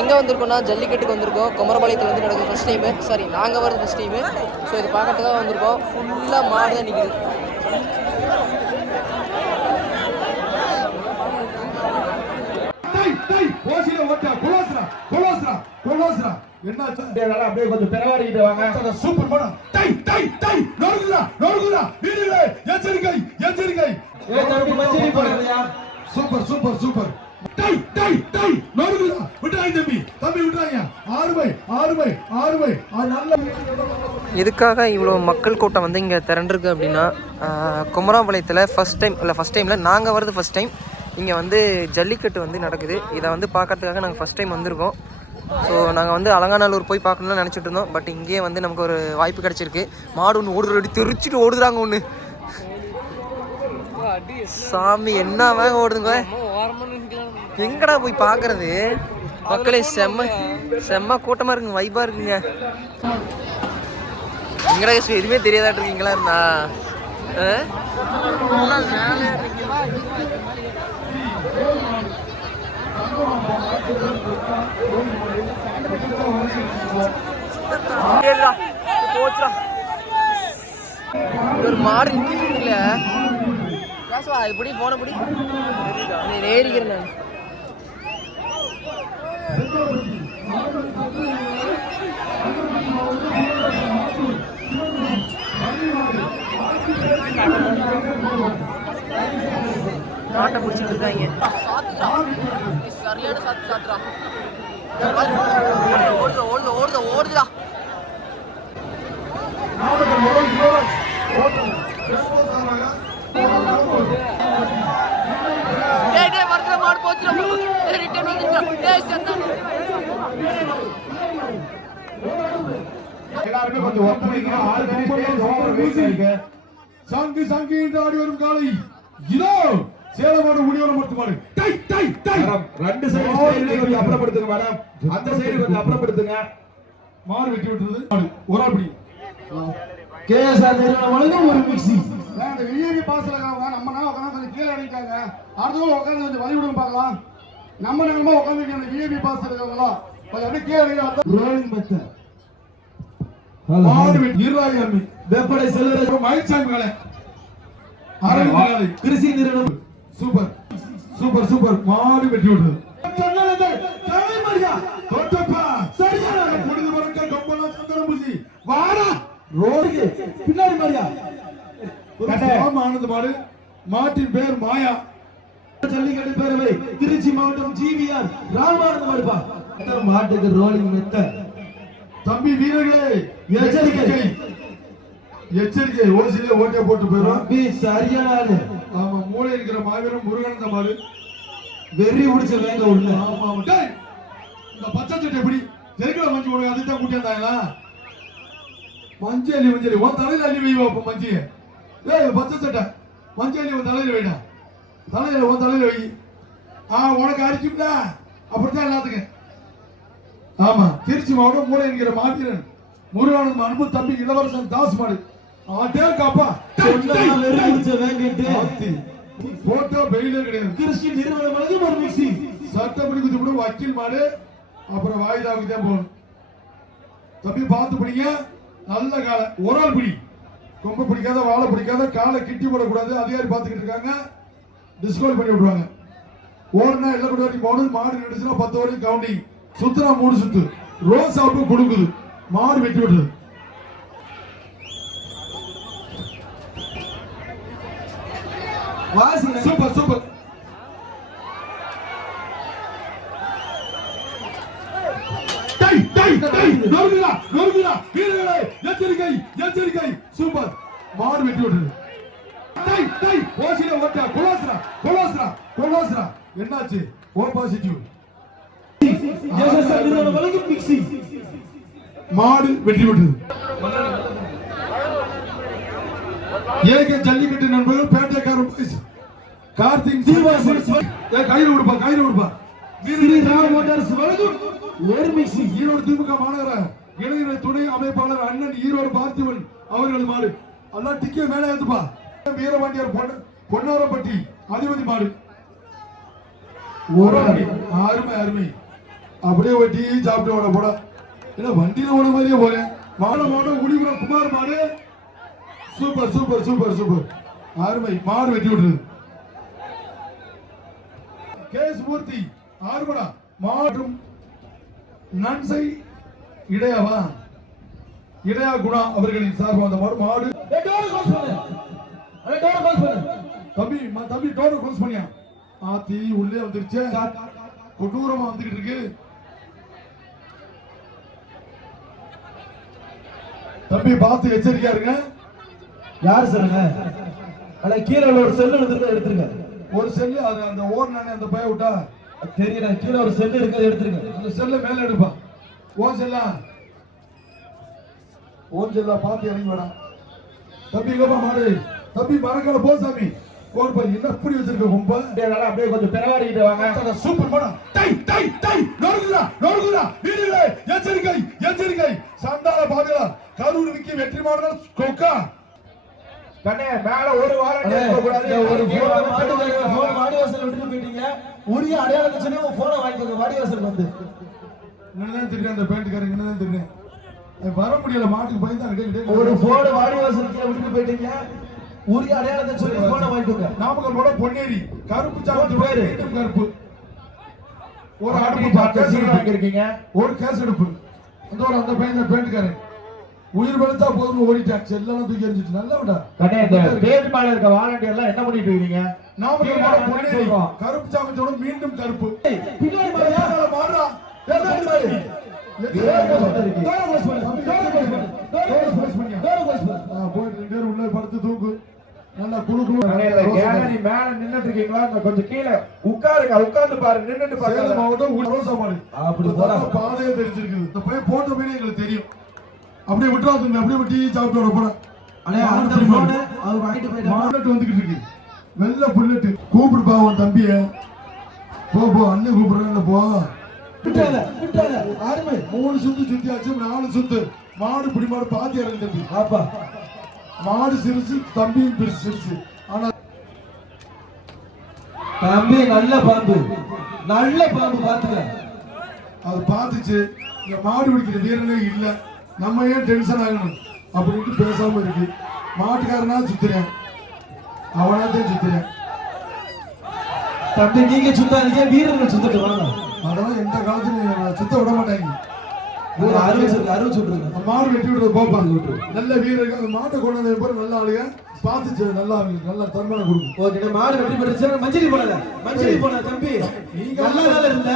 எங்கே வந்திருக்கோம்னா ஜல்லிக்கட்டுக்கு வந்திருக்கோம். குமரபாளையத்தில் வந்து நடக்குது ஃபஸ்ட் டைமு. சாரி, நாங்கள் வரது ஃபஸ்ட் டைமு. ஸோ இது பார்க்கறதுக்காக வந்திருக்கோம். ஃபுல்லாக மாடு தான் நிற்குது. அப்படியே கொஞ்சம் பெறவாடிக்கிட்டு வாங்க. சூப்பர் படம். டை டை டை நோடுகுடா நோடுகுடா வீடியோல எச்சரிக்கை எச்சரிக்கை. தம்பி மஞ்சரி போடுறியா? Super super super. டை டை டை நோடுகுடா விட்டுறாங்க தம்பி. தம்பி விட்டுறாங்க. ஆறுமை ஆறுமை ஆறுமை. நல்ல எதுக்காக இவ்வளோ மக்கள் கூட்டம் வந்து இங்கே திரண்டிருக்கு அப்படின்னா, குமரபாளையத்தில் ஃபஸ்ட் டைமில் நாங்கள் வரது ஃபஸ்ட் டைம். இங்கே வந்து ஜல்லிக்கட்டு வந்து நடக்குது. இதை வந்து பார்க்கறதுக்காக நாங்கள் ஃபஸ்ட் டைம் வந்திருக்கோம். ஸோ நாங்கள் வந்து அலங்காநல்லூர் போய் பார்க்கணும்னு நினச்சிட்டு இருந்தோம். பட் இங்கேயே வந்து நமக்கு ஒரு வாய்ப்பு கிடச்சிருக்கு. மாடு ஒன்று ஓடுற தெரிச்சிட்டு ஓடுறாங்க ஒன்று. சாமி என்ன வேக ஓடுதுங்க. எங்கடா போய் பார்க்கறது? மக்களே செம்ம கூட்டமாக இருக்குங்க, வைப்பாக இருக்குங்க. எங்கடா எதுவுமே தெரியாதாட்டு இருக்கீங்களா இருந்தா ஒரு மாடு நிக்கல. இப்படி போனபடி ஏறிக்கிறேன் நான். நாட்டை பிடிச்சிட்டு இருக்காங்க. சரியான சாத்து சாத்துறா. ஓடுதா. மாடு போச்சு. எல்லாருமே கொஞ்சம் ஒத்துழைங்க. சங்கு சங்கு என்று ஆடி வரும் காலை இதோ சேலமாடு முடிவரம் மட்டுமாடு. டை டை டை ரெண்டு சைடு கொஞ்சம் அப்புறப்படுத்துங்க மேடம். அந்த சைடு கொஞ்சம் அப்புறப்படுத்துங்க. மாடு வெட்டி விட்டுறது ஒரு ஆள் பிடி. கேஎஸ்ஆர் நிறுவனம் ஒரு மிக்ஸி. அந்த விஐபி பாஸ்ல இருக்கவங்க நம்ம நாம உட்கார்ந்து கொஞ்சம் கீழே இறங்கிட்டாங்க. அடுத்தவங்க உட்கார்ந்து கொஞ்சம் வழி விடுங்க பார்க்கலாம். நம்ம நேரமா உட்கார்ந்து அந்த விஐபி பாஸ் இருக்கவங்களா கொஞ்சம் அப்படியே கீழே இறங்கி ரோலிங் மெத்தட். மாடு வெட்டி இருவாயி வெப்படை செல்வர மயில்சாமி காலை அரவிந்த் கிருஷி நிறுவனம். Super super super. மாடு வெட்டி விடுறது. பின்னாடி மாடியா ஆனந்த மாடு. மாட்டின் பேர் மாயா. ஜல்லிக்கட்டு பேரவை திருச்சி மாவட்டம் ஜிவிஆர் ராமானந்த மாடுப்பா. மாட்டுக்கு ரோலிங் மெத்தட். தம்பி வீரர்களே எச்சரிக்கை எச்சரிக்கை. ஓசில ஓட்டே போட்டு போயிடும். சரியான ஆளு. ஆமா, மூளை இருக்கிற மாவீரம் முருகனந்த மாடு. வெறி பிடிச்ச வேங்க உள்ள. ஆமா இந்த பச்சை சட்டை எப்படி ஜெயிக்கல மஞ்சள் கொடுங்க. அதுதான் கூட்டி வந்தாங்களா? மஞ்சள் மஞ்சள் உன் தலையில அள்ளி வை. அப்ப மஞ்சிய பச்சை சட்டை மஞ்சள் உன் தலையில வைடா. தலையில உன் தலையில வை. உனக்கு அடிச்சுட்டா அப்படித்தான் எல்லாத்துக்கும். ஆமா, திருச்சி மாவட்டம் மூளை என்கிற மாவீரன் முருகானந்த அன்பு தம்பி இளவரசன் தாஸ் மாடு. போட்டோ பெயிலே கிடையாது. கிருஷ்ணி நிறுவனம் ஒரு மிக்ஸி. சட்டப்படி குத்தி வக்கீல் மாடு. அப்புறம் வாய்தாவுக்கு தான் போகணும். தம்பி பார்த்து பிடிங்க. நல்ல காலை ஒரு ஆள் பிடி. கொம்பு பிடிக்காத வாழை பிடிக்காத காலை கிட்டி போடக்கூடாது. அதிகாரி பார்த்துக்கிட்டு இருக்காங்க. டிஸ்கவுண்ட் பண்ணி விடுவாங்க. ஓடுனா எல்லாம் கூட வரைக்கும் போகணும். மாடு நின்றுச்சுன்னா 10 வரைக்கும் கவுண்டிங். சுத்துனா 3 சுத்து. ரோஸ் அவுட்டு கொடுக்குது. மாடு வெட்டி விடுறது. Super super. டை டை டை நொறுங்குடா நொறுங்குடா வீரர்களே எச்சரிக்கை எச்சரிக்கை. சூப்பர். மாடு வெட்டி விடுறது. டை டை ஓசில ஓட்ட கொலோஸ்ரா கொலோஸ்ரா கொலோஸ்ரா. என்னாச்சு? O positive. எஸ்எஸ்ஆர் நிறுவனம் வழங்கும் மிக்ஸி. மாடு வெட்டி விடுறது. ஏக ஜல்லிக்கட்டு நண்பர்கள் பேட்டைக்காரர் பாய்ஸ் கார்த்திக் கையில் கொடுப்பா கையில் கொடுப்பா. ஸ்ரீராம் மோட்டார்ஸ் வழங்கும் ஒரு மிக்ஸி. ஈரோடு திமுக மாநகர இளைஞர் துணை அமைப்பாளர் அண்ணன் ஈரோடு பார்த்திபன் அவர்கள் மாடு. எல்லாம் டிக்கே மேலே ஏத்துப்பா. வீரபாண்டியார் பொன்னாரப்பட்டி அதிபதி மாடு. அருமை அருமை அப்படியே ஒரு டீ சாப்பிட்டு ஓட போட இல்ல வண்டியில ஓட மாதிரியே போறேன். மாடு குடிபுரம் குமார் மாடு சூப்பர் சூப்பர் சூப்பர் சூப்பர் அருமை. மாடு வெட்டி விடுறது கேஸ் மூர்த்தி ஆறுமடா மாடும் நன்சை இடையாவா இடையா குணா அவர்களின் சார்பாக அந்த மாடு தம்பி தம்பி டோரை க்ளோஸ் பண்ணியா ஆத்தி உள்ளே வந்துருச்சு கொடூரமா வந்துகிட்டு இருக்கு. தம்பி பார்த்து எச்சரிக்கையா இருங்க. யாரு சொல்லுங்க? அட கீழே ஒரு செல்லு எடுத்துருங்க. ஒரு செல்லு அது அந்த ஓடுனானே அந்த பைய விட்டா தெரியல. கீழே ஒரு செல்லு இருக்கிறத எடுத்துருங்க. அந்த செல்ல மேல எடுப்பான். ஓன் செல்லா பார்த்து இறங்கி வேணாம். தம்பி இங்கப்பா மாடு. தம்பி மரக்கால போ சாமி. கோர் பாரு என்ன அப்படி வச்சிருக்க கும்ப. அப்படியே கொஞ்சம் பெரவாடிக்கிட்டு வாங்க. சூப்பர் மாடா. டை டை டை நொறுங்குடா வீடுகளே எச்சரிக்கை எச்சரிக்கை. சந்தான பாதலா கரூர் விக்கி வெற்றி மாடுகள் கொக்கா கண்ணே மேல ஒரு வாரம் கேட்க கூடாது. ஒரு போன் மாடி வாசல் விட்டுட்டு போயிட்டீங்க. உரிய அடையாளத்தை சொன்னே உங்க போனை வாங்கிக்கோங்க. மாடி வாசல் வந்து என்னதான் தெரியும் அந்த பேண்ட்காரங்க என்னதான் தெரியும் வர முடியல மாட்டுக்கு பயந்து ஒரு போன் மாடி வாசலுக்கு விட்டுட்டு போயிட்டீங்க. உரிய அடையாளத்தை சொல்லி போனை வாங்கிக்கோங்க. நாமக்கலோட பொன்னேரி கருப்பு சாமி பேரு கருப்பு ஒரு அடுப்பு வாங்கிருக்கீங்க. ஒரு கேஸ் எடுப்பு அந்த பையன் பேண்ட்காரன் உயிர் பலத்தா போதும் ஓடிட்டான். செல்லாம் தூக்கி எறிஞ்சிட்டு நல்லா விடா. கண்ணே இந்த ஸ்டேஜ் மேல இருக்க வாலண்டியர் எல்லாம் என்ன பண்ணிட்டு இருக்கீங்க? நாமக்கலோட பொன்னேரி கருப்பு சாமியோட மீண்டும் கருப்பு பின்னாடி மாறா உள்ள படுத்து தூக்கு நல்லா கேலரி மேல நின்னுட்டு இருக்கீங்களா? கொஞ்சம் கீழே உட்காருங்க. உட்கார்ந்து பாருங்க. நின்னுட்டு பாருங்க. மாவட்டம் அப்படி பாதையே தெரிஞ்சிருக்குது. இந்த பையன் போட்ட மீனே எங்களுக்கு தெரியும். அப்படியே விட்டுறாதுங்க. அப்படியே விட்டி சாப்பிட்டு வர போறேன். வந்துகிட்டு இருக்கு வெள்ள புல்லட்டு. கூப்பிடு பாவம் தம்பிய போ அண்ணன் கூப்பிடுறேன் போ. 3 சுத்து சுத்தியாச்சு 4 சுத்து. மாடு பிடி மாடு பாத்தி இறங்கு தம்பி. ஆப்பா மாடு சிரிச்சு தம்பியும் சிரிச்சு. ஆனா தம்பி நல்ல பாம்பு பாத்துக்க. அது பாத்துச்சு. இந்த மாடு பிடிக்கிற வீரனே இல்ல. நம்ம ஏன் டென்ஷன் ஆகணும் அப்படின்ட்டு பேசாம இருக்கு. மாட்டுக்காரனா சுத்துறேன் அவனாத்தையும் சுத்துறேன். தம்பி நீங்க சுத்தாதீங்க. வீரர்கள் சுத்திட்டு வாங்க. அதெல்லாம் எந்த காலத்துலயும் சுத்த விட மாட்டாங்க. அறுவை சொல்றீங்க. மாடு வெட்டி விடுறது போப்பாங்க. நல்ல வீரர்கள் அந்த மாட்டை கொண்டு வந்த பிறகு நல்ல ஆளுங்க பாத்துச்சு. நல்லா தன்மான கொடுக்கும். ஓகே மாடு வெட்டி போடுச்சு. மஞ்சளி போனத தம்பி நீங்க நல்ல நாள் இருந்த.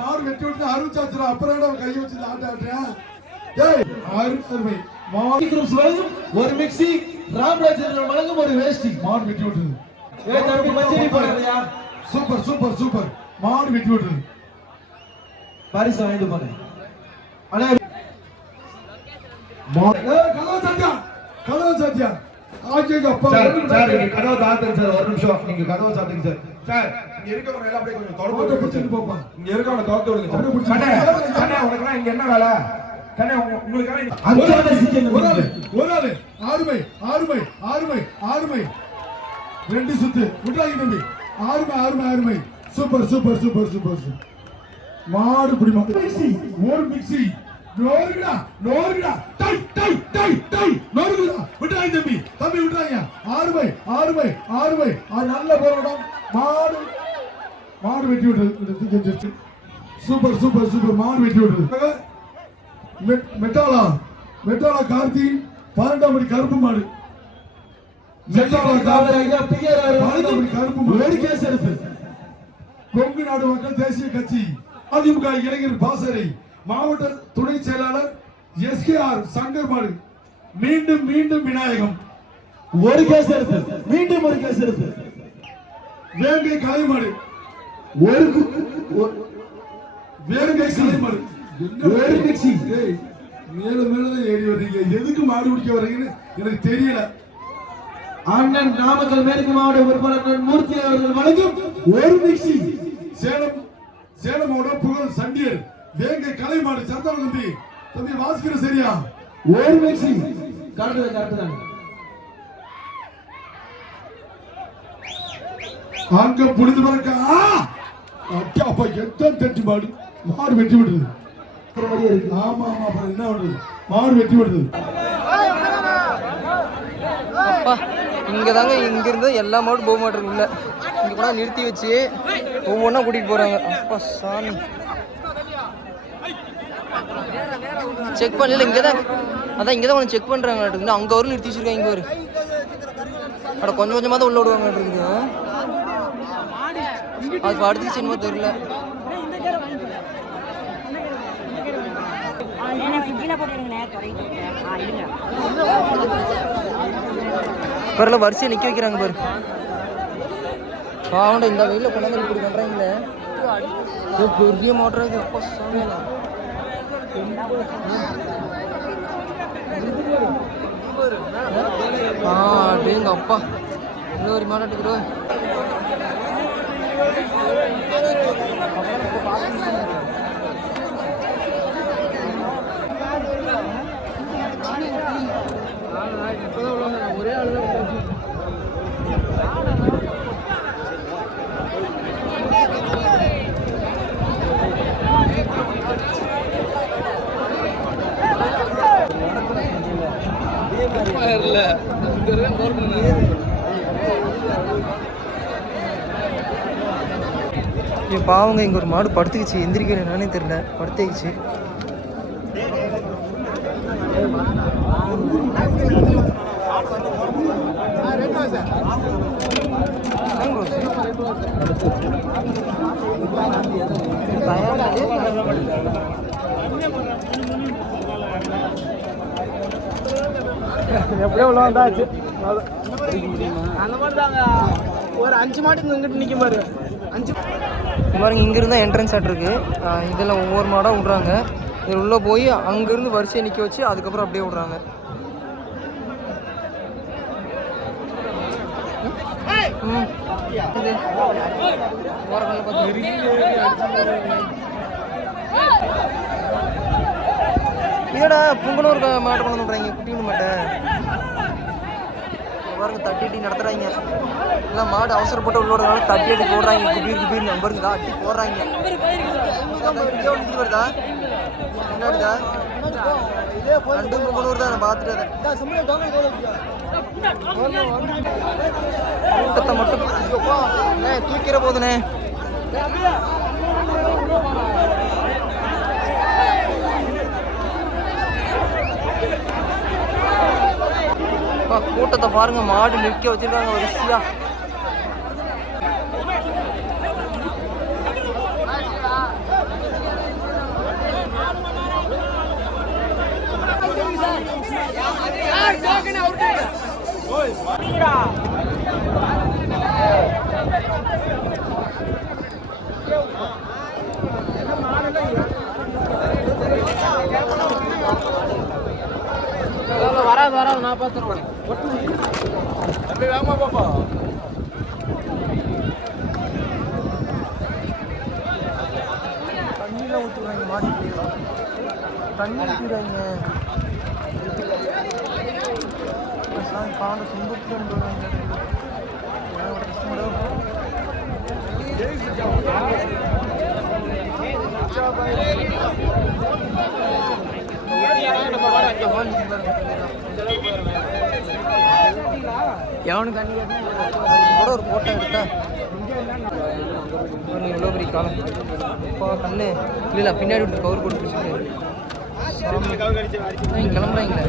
மாடு வெட்டி விட்டு அறுவச்சாச்சுரா. அப்புறம் கை வச்சு ஆட்டேன். அருமை மாடு குரூப்ஸ் வழங்கும் ஒரு மிக்ஸி. ராமராஜன் வழங்கும் ஒரு வேஷ்டி. மாடு வெட்டி விட்டுருது. தம்பி மஞ்சளி போடுறியா? Super super super. மாடு வெட்டி விட்டுருது. பரிசு வாங்கிட்டு போறேன். அண்ணா கதவு சாத்தியா அப்பா கதவை தாத்துங்க சார். ஒரு நிமிஷம் நீங்க கதவை சாத்துங்க சார். சார் இங்க இருக்கவங்க எல்லாம் அப்படியே கொஞ்சம் தொடர்பு பிடிச்சிட்டு போப்பா. இங்க இருக்கவங்க தோத்து விடுங்க. கண்ணே உனக்கு இங்க என்ன வேலை? கண்ணே உங்களுக்கு ஆறுமை ஆறுமை ஆறுமை ஆறுமை 2 சுத்து விட்டுறாங்க தம்பி. ஆறுமை super super super super super. மாடு பிடி மாடு ஒரு மிக்ஸி நோருடா டை டை டை டை நோருடா விட்டுறாங்க தம்பி விட்டுறாங்க. ஆறுமை நல்ல போராட்டம். மாடு வெட்டி விட்டுறது. Super super super. மாடு வெட்டி விட்டுறது. மெட்டாலா கார்த்தி 12ஆம் படி கருப்பு மாடு. கொங்கு நாடு மக்கள் தேசிய கட்சி அதிமுக இளைஞர் பாசறை மாவட்ட துணை செயலாளர் SKR சங்கர் மாடு. மீண்டும் விநாயகம். ஒரு கேஸ் எடுத்து மீண்டும் ஒரு கேஸ் எடுத்து. வேங்கை கலை மாடு. வேங்கை கலை மாடு. ஒரு மிக்ஸி. மேலதான் ஏறி வர்றீங்க. எதுக்கு மாடு பிடிக்க வர்றீங்கன்னு எனக்கு தெரியல. அண்ணன் நாமக்கல் மேற்கு மாவட்ட உறுப்பினர் மூர்த்தி அவர்கள் வழங்கும் ஒரு மிக்ஸி. சேலமோட புகழ் சண்டியர் வேங்கை கலை மாடு. சந்தான தம்பி வாசிக்கிற சரியா? ஒரு மிக்ஸி. கரெக்ட் தான். அங்க புடிந்து பறக்க அப்பா எத்தனை தட்டி மாடு. மாடு வெட்டி விடுது. ஆமா ஆமா, அப்புறம் என்ன பண்றது, மாடு வெட்டி விடுது. அப்பா இங்கே தாங்க, இங்கேருந்து எல்லா மாடும் போக மாட்டேங்குள்ள, இங்கே கூட நிறுத்தி வச்சு ஒவ்வொன்றா கூட்டிகிட்டு போகிறாங்க. அப்பா சாமி, செக் பண்ணல இங்கே தான், அதான் இங்கே தான் கொஞ்சம் செக் பண்ணுறாங்க. அங்கே வரும் நிறுத்தி வச்சுருக்காங்க. இங்கே ஒரு அட கொஞ்சம் கொஞ்சமாக தான் உள்ள விடுவாங்க இருக்குது. அது படுத்துச்சு என்னமோ தெரியல. பரல வரிசையை நிற்க வைக்கிறாங்க பாரு. பாவண்ட இந்த வெயில கொண்டாந்து இப்படி பண்ணுறாங்களே. பெரிய மோட்டராக அப்பா சாமியா. அப்படிங்க அப்பா இவ்வளோ ஒரு மாட்டாட்டுக்குறோம். ஒரே ஆளு பாவங்க. இங்கே ஒரு மாடு படுத்துக்குச்சு, எந்திரிக்க என்னன்னே தெரியல, படுத்துக்குச்சு. எப்படியோ உள்ள வந்தாச்சு. அந்த மாதிரி தாங்க, ஒரு 5 மாட்டுக்கு இங்கிட்டு நிற்கும் பாரு. 5 பாருங்க, இங்கேருந்து என்ட்ரன்ஸ் ஆட் இருக்கு. இதில் ஒவ்வொரு மாடாக விட்றாங்க. இதில் உள்ளே போய் அங்கேருந்து வரிசையை நிற்க வச்சு அதுக்கப்புறம் அப்படியே விட்றாங்க. இதோட புங்கனூர் மாட்டை கொண்டு வந்துடுறாங்க, குட்டின்னு மாட்டை பாருங்க. தட்டி நடத்துறாங்க எல்லாம். மாடு அவசரப்பட்டு உள்ளோட தட்டி அடி போடுறாங்க. குபீர் நம்பருங்க அட்டி போடுறாங்க. வருதா என்னடா 2 புங்கனூர் தான், நான் பார்த்துட்டு கூட்டத்தை மட்டும் தூக்கிற போதுனே. கூட்டத்தை பாருங்க, மாடு நிற்க வச்சிருக்காங்க வரிசையா. வராது நான் பார்த்துருவேன். அப்படி வேகமா பாப்பா. தண்ணியில் ஊற்றுவாங்க, மாட்டுக்கு தண்ணி ஊற்றிடுவாங்க. பாண்ட துன்புறுத்து எவனுக்கு தண்ணி கூட ஒரு போட்டோ எடுத்தா இவ்வளோ பெரிய காலம். இப்போ கண்ணு இல்லை பின்னாடி கவர் போட்டு கிளம்புறாங்களே.